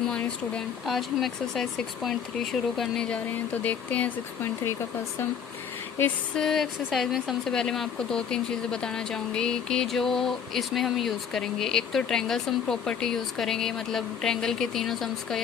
Good morning student. आज हम exercise 6.3 शुरू करने जा रहे हैं। तो देखते हैं 6.3 का फर्स्ट सम। इस एक्सरसाइज में सबसे पहले मैं आपको 2-3 चीज़ें बताना चाहूँगी कि जो इसमें हम यूज़ करेंगे। एक तो ट्रायंगल सम प्रॉपर्टी यूज़ करेंगे, मतलब ट्रायंगल के तीनों सम्स का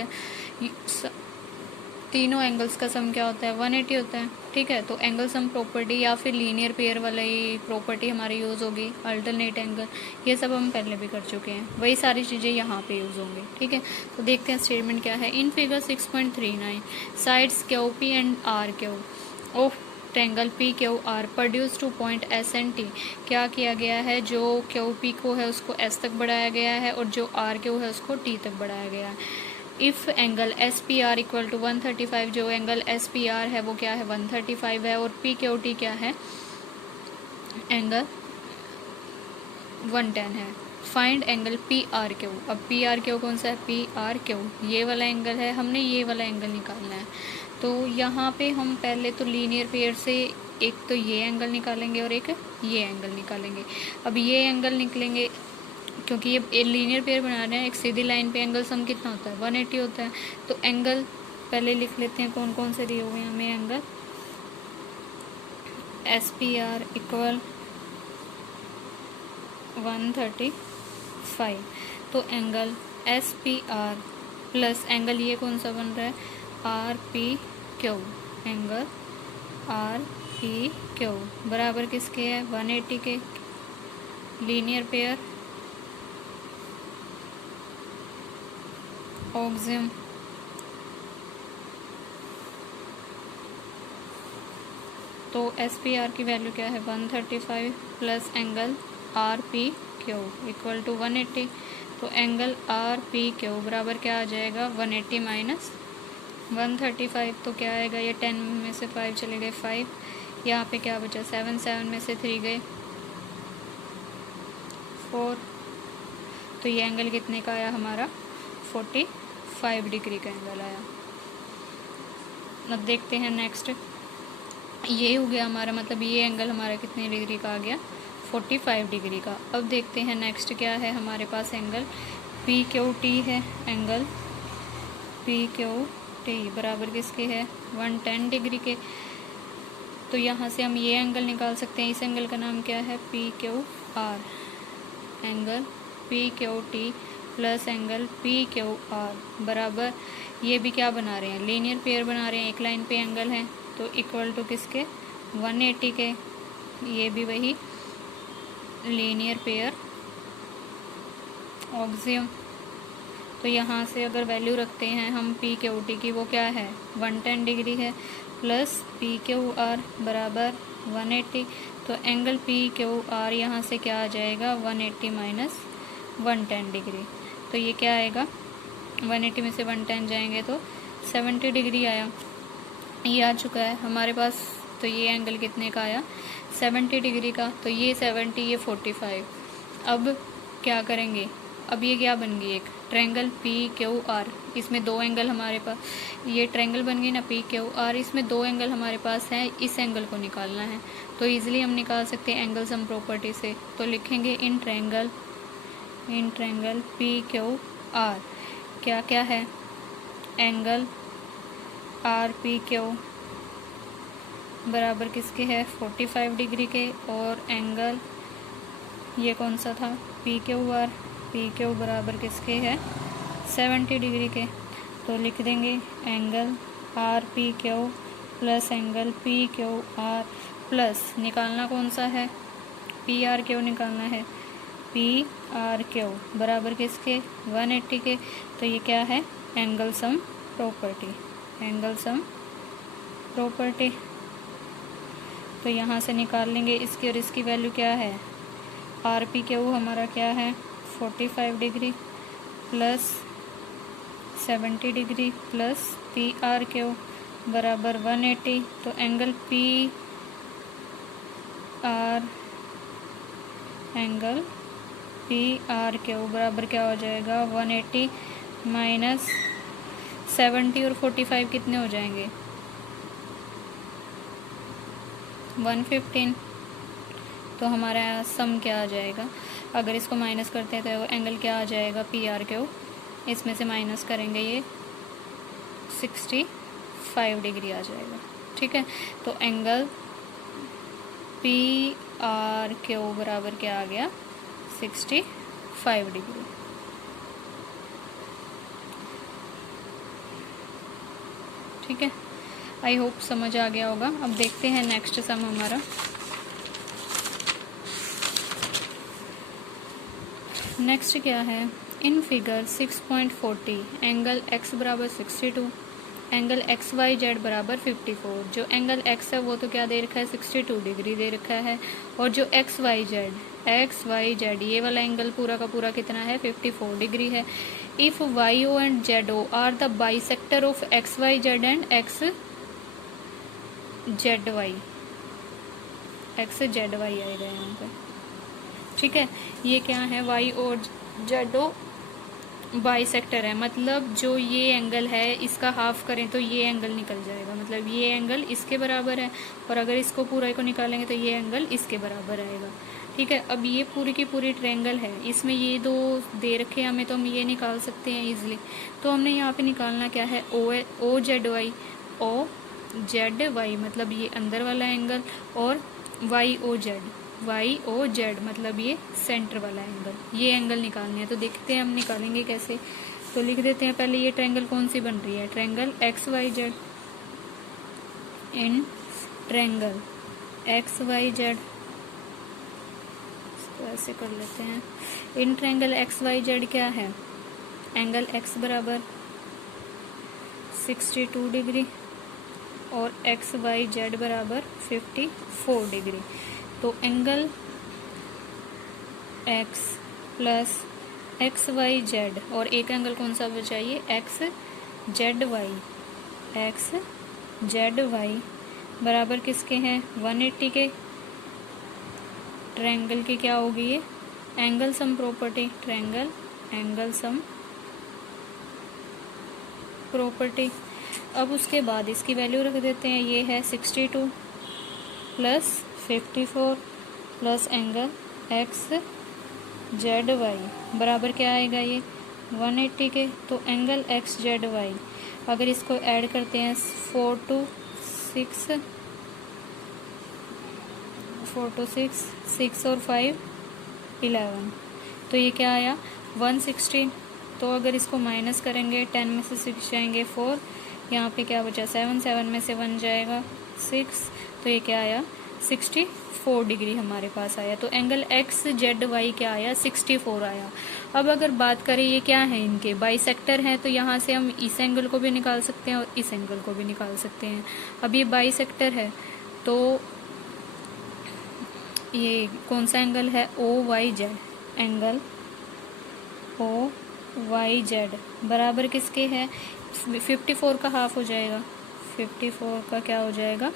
तीनों एंगल्स का सम क्या होता है, 180 होता है। ठीक है, तो एंगल सम प्रॉपर्टी या फिर लीनियर पेयर वाला ही प्रॉपर्टी हमारी यूज़ होगी, अल्टरनेट एंगल। ये सब हम पहले भी कर चुके हैं, वही सारी चीज़ें यहाँ पे यूज़ होंगी। ठीक है, तो देखते हैं स्टेटमेंट क्या है। In figure 6.39 sides Q P and R Q of triangle P Q R produce to point S and T. क्या किया गया है, जो क्यू पी को है उसको एस तक बढ़ाया गया है और जो आर क्यू है उसको टी तक बढ़ाया गया है। If angle S P R equal to 135, जो एंगल एस पी आर है वो क्या है, 135 है, और पी क्यू टी क्या है, एंगल 110 है। Find angle P R Q. अब पी आर क्यू कौन सा है, पी आर क्यू ये वाला एंगल है, हमने ये वाला एंगल निकालना है। तो यहाँ पे हम पहले तो लीनियर पेयर से एक तो ये एंगल निकालेंगे और एक ये एंगल निकालेंगे। अब ये एंगल निकलेंगे क्योंकि ये लीनियर पेयर बना रहे हैं, एक सीधी लाइन पे एंगल सम कितना होता है, 180 होता है। तो एंगल पहले लिख लेते हैं कौन कौन से दिए हुए हैं हमें। Angle S P R equal 135, तो angle S P R plus angle ये कौन सा बन रहा है, R P Q. Angle R P Q बराबर किसके है, 180 के। लीनियर पेयर ऑक्सियम तो एस पी आर की वैल्यू क्या है, 135 plus angle R P Q equal to 180। तो एंगल आर पी क्यू बराबर क्या आ जाएगा, 180 माइनस 135। तो क्या आएगा, ये 10 में से 5 चले गए 5, यहाँ पे क्या बचा 7, 7 में से 3 गए 4। तो ये एंगल कितने का आया हमारा, 45 डिग्री का एंगल आया। अब देखते हैं नेक्स्ट, ये हो गया हमारा, मतलब ये एंगल हमारा कितने डिग्री का आ गया, 45 डिग्री का। अब देखते हैं नेक्स्ट क्या है हमारे पास, एंगल पी क्यू टी है। एंगल पी क्यू टी बराबर किसके है, 110 डिग्री के। तो यहाँ से हम ये एंगल निकाल सकते हैं, इस एंगल का नाम क्या है, P Q are. Angle P Q T plus angle P Q are बराबर, ये भी क्या बना रहे हैं, लीनियर पेयर बना रहे हैं, एक लाइन पे एंगल है, तो इक्वल टू किसके, 180 के। ये भी वही लीनियर पेयर ऑक्सियम। तो यहाँ से अगर वैल्यू रखते हैं हम पी क्यू टी की, वो क्या है, 110 डिग्री है, प्लस पी क्यू आर बराबर 180। तो एंगल पी क्यू आर यहाँ से क्या आ जाएगा, 180 माइनस 110 डिग्री। तो ये क्या आएगा, 180 में से 110 जाएंगे तो 70 डिग्री आया, ये आ चुका है हमारे पास। तो ये एंगल कितने का आया, 70 डिग्री का। तो ये 70, ये 45। अब क्या करेंगे, अब ये क्या बन गई, एक ट्रायंगल पी क्यू आर। इसमें दो एंगल हमारे पास, ये ट्रायंगल बन गई ना पी क्यू आर, इसमें दो एंगल हमारे पास हैं, इस एंगल को निकालना है। तो ईजिली हम निकाल सकते हैं एंगल सम प्रॉपर्टी से। तो लिखेंगे in triangle P Q are क्या क्या है, एंगल आर पी क्यू बराबर किसके है, 45 डिग्री के, और एंगल ये कौन सा था, P Q are, P Q बराबर किसके है, 70 डिग्री के। तो लिख देंगे angle R P Q plus angle P Q are plus, निकालना कौन सा है, पी आर क्यू निकालना है, पी आर क्यू बराबर किसके, 180 के। तो ये क्या है, angle sum property, angle sum property. तो यहाँ से निकाल लेंगे इसकी, और इसकी वैल्यू क्या है, आर पी क्यू हमारा क्या है, 45 degree plus 70 degree plus P R Q बराबर 180। तो एंगल पी आर क्यू बराबर क्या हो जाएगा, 180 माइनस 70 और 45 कितने हो जाएंगे, 115। तो हमारा सम क्या आ जाएगा, अगर इसको माइनस करते हैं तो एंगल क्या आ जाएगा, पी आर क्यू इसमें से माइनस करेंगे ये 65 डिग्री आ जाएगा। ठीक है, तो एंगल PRQ बराबर क्या आ गया 65 डिग्री। ठीक है, आई होप समझ आ गया होगा। अब देखते हैं नेक्स्ट सम हमारा। नेक्स्ट क्या है, इन फिगर 6.40 एंगल x बराबर 62, एंगल XYZ बराबर 54। जो एंगल x है वो तो क्या दे रखा है 62 डिग्री दे रखा है, और जो XYZ ये वाला एंगल पूरा का पूरा कितना है 54 डिग्री है। If YO and ZO are the bisector of XYZ and XZY आएगा यहाँ पे। ठीक है, ये क्या है y और ZO बाइसेक्टर है, मतलब जो ये एंगल है इसका हाफ करें तो ये एंगल निकल जाएगा, मतलब ये एंगल इसके बराबर है, और अगर इसको पूरा को निकालेंगे तो ये एंगल इसके बराबर आएगा। ठीक है, अब ये पूरी की पूरी ट्रायंगल है, इसमें ये दो दे रखे हैं हमें, तो हम ये निकाल सकते हैं इजीली। तो हमने यहाँ पे निकालना क्या है OZY मतलब ये अंदर वाला एंगल, और YOZ मतलब ये सेंटर वाला एंगल, ये एंगल निकालने हैं। तो देखते हैं हम निकालेंगे कैसे। तो लिख देते हैं पहले ये ट्रायंगल कौन सी बन रही है, triangle XYZ। In triangle XYZ इसको ऐसे कर लेते हैं। इन ट्रायंगल XYZ क्या है, एंगल X बराबर 62 डिग्री और XYZ बराबर 54 डिग्री। तो एंगल X प्लस XYZ और एक एंगल कौन सा बचा ये XZY बराबर किसके हैं 180 के। ट्रायंगल की क्या होगी ये angle sum property, triangle angle sum property. अब उसके बाद इसकी वैल्यू रख देते हैं, ये है 62 प्लस 54 प्लस एंगल XZY बराबर क्या आएगा ये 180 के। तो एंगल XZY अगर इसको ऐड करते हैं 4 to 6 और 5 11, तो ये क्या आया 160। तो अगर इसको माइनस करेंगे 10 में से 6 जाएंगे 4, यहाँ पे क्या बचा 7 में से 1 जाएगा 6, तो ये क्या आया 64 डिग्री हमारे पास आया। तो एंगल XZY क्या आया 64 आया। अब अगर बात करें ये क्या है इनके बाइसेक्टर हैं, तो यहाँ से हम इस एंगल को भी निकाल सकते हैं और इस एंगल को भी निकाल सकते हैं। अब ये बाइसेक्टर है तो ये कौन सा एंगल है OYZ, एंगल OYZ बराबर किसके है 54 का हाफ हो जाएगा, 54 का क्या हो जाएगा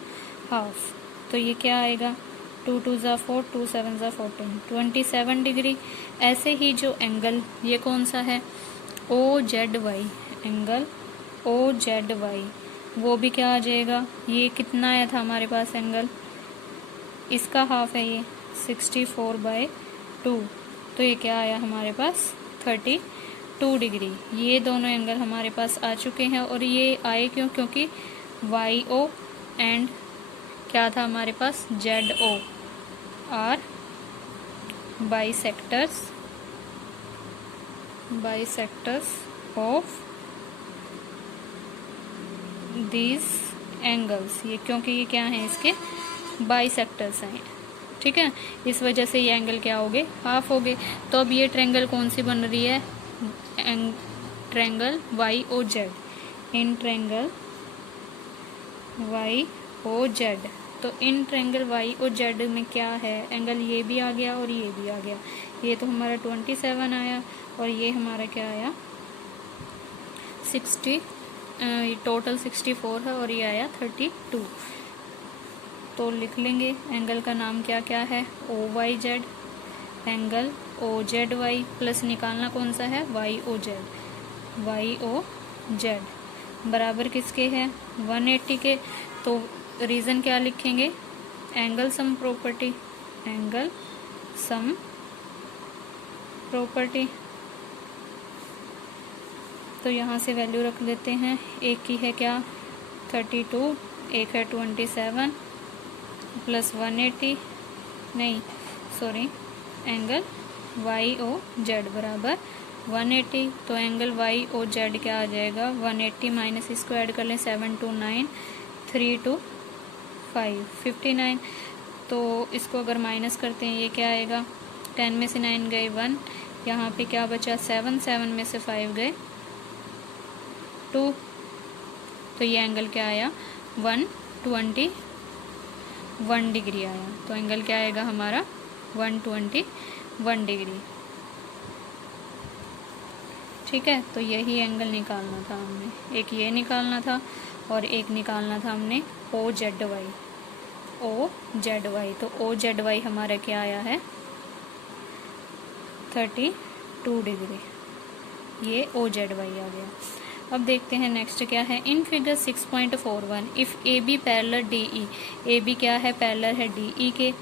हाफ। तो ये क्या आएगा 2 2 ज़ा 4 2 7 ज़ा 14 27 डिग्री। ऐसे ही जो एंगल ये कौन सा है OZY, एंगल OZY वो भी क्या आ जाएगा, ये कितना आया था हमारे पास एंगल, इसका हाफ है ये 64/2, तो ये क्या आया हमारे पास 32 डिग्री। ये दोनों एंगल हमारे पास आ चुके हैं। और ये आए क्यों, क्योंकि YO एंड क्या था हमारे पास ZO are bisectors of these angles, ये क्योंकि ये क्या हैं इसके बाइसेक्टर्स हैं। ठीक है, इस वजह से ये एंगल क्या हो गए हाफ हो गए। तो अब ये ट्रायंगल कौन सी बन रही है triangle YOZ, in triangle YOZ। तो इन ट्रायंगल YOZ में क्या है एंगल ये भी आ गया और ये भी आ गया। ये तो हमारा 27 आया और ये हमारा क्या आया 60, टोटल 64 है और ये आया 32। तो लिख लेंगे एंगल का नाम क्या क्या है OYZ, एंगल OZY प्लस निकालना कौन सा है YOZ बराबर किसके है 180 के। तो रीज़न क्या लिखेंगे angle sum property, angle sum property. तो यहाँ से वैल्यू रख लेते हैं। एक की है क्या 32, एक है 27 प्लस 180, नहीं सॉरी, एंगल YOZ बराबर 180। तो एंगल YOZ क्या आ जाएगा 180 माइनस इसको ऐड कर लें 7 2 9 3 2 5 59। तो इसको अगर माइनस करते हैं ये क्या आएगा 10 में से 9 गए 1, यहाँ पे क्या बचा 7, 7 में से 5 गए 2। तो ये एंगल क्या आया 121 डिग्री आया। तो एंगल क्या आएगा हमारा 121 डिग्री। ठीक है, तो यही एंगल निकालना था हमने। एक ये निकालना था और एक निकालना था हमने OZY। तो OZY हमारा क्या आया है 32 डिग्री। ये OZY आ गया। अब देखते हैं नेक्स्ट क्या है। In figure 6.41 if AB parallel DE, AB क्या है पैरेलल है DE के,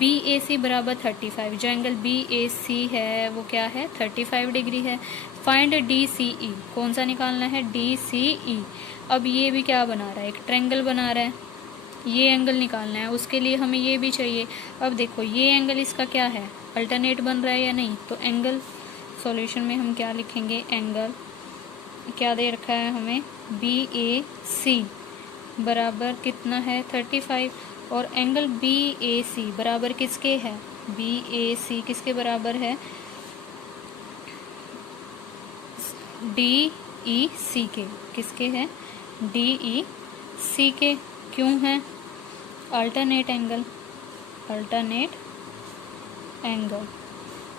BAC बराबर 35, जो एंगल BAC है वो क्या है 35 डिग्री है। फाइंड DCE, कौन सा निकालना है DCE। अब ये भी क्या बना रहा है एक ट्रायंगल बना रहा है, ये एंगल निकालना है, उसके लिए हमें ये भी चाहिए। अब देखो ये एंगल इसका क्या है अल्टरनेट बन रहा है या नहीं, तो एंगल सॉल्यूशन में हम क्या लिखेंगे, एंगल क्या दे रखा है हमें BAC बराबर कितना है 35, और एंगल BAC बराबर किसके है, BAC किसके बराबर है DEC के, किसके है DEC के। क्यों है अल्टरनेट एंगल,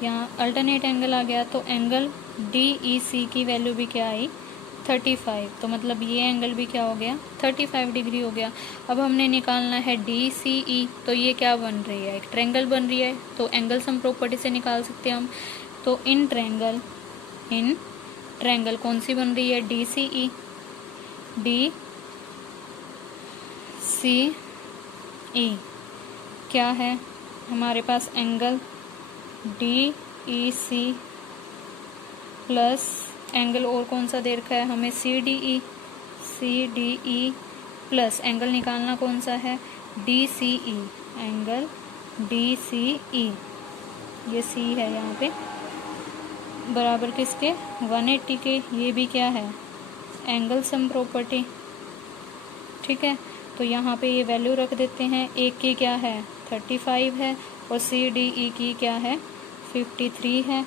यहाँ अल्टरनेट एंगल आ गया। तो एंगल DEC की वैल्यू भी क्या आई 35, तो मतलब ये एंगल भी क्या हो गया 35 डिग्री हो गया। अब हमने निकालना है DCE, तो ये क्या बन रही है एक ट्रायंगल बन रही है, तो एंगल सम प्रॉपर्टी से निकाल सकते हैं हम। तो इन ट्रायंगल कौन सी बन रही है DCE क्या है हमारे पास एंगल DEC प्लस एंगल और कौन सा दे रखा है हमें CDE प्लस एंगल निकालना कौन सा है DCE, एंगल DCE ये C है यहाँ पे बराबर किसके 180 के। ये भी क्या है एंगल सम प्रॉपर्टी। ठीक है, तो यहाँ पे ये वैल्यू रख देते हैं। एक की क्या है 35 है और CDE की क्या है 53 है,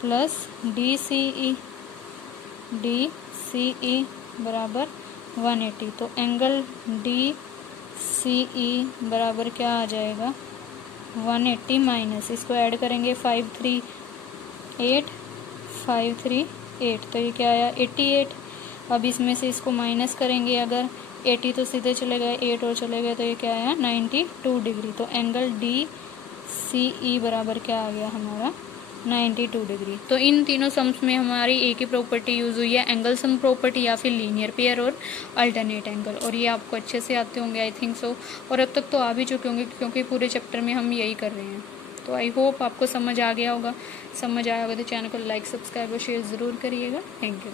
प्लस DCE बराबर 180। तो एंगल DCE बराबर क्या आ जाएगा 180 माइनस इसको ऐड करेंगे 538, तो ये क्या आया 88। अब इसमें से इसको माइनस करेंगे अगर 80 तो सीधे चले गए 8 और चले गए, तो ये क्या आया 92 डिग्री। तो एंगल DCE बराबर क्या आ गया हमारा 92 डिग्री। तो इन तीनों सम्स में हमारी एक ही प्रॉपर्टी यूज़ हुई है, एंगल सम प्रॉपर्टी या फिर लीनियर पेयर और अल्टरनेट एंगल, और ये आपको अच्छे से आते होंगे आई थिंक सो, और अब तक तो आ भी चुके होंगे क्योंकि पूरे चैप्टर में हम यही कर रहे हैं। तो आई होप आपको समझ आ गया होगा। समझ आया होगा तो चैनल को लाइक सब्सक्राइब और शेयर ज़रूर करिएगा। Thank you.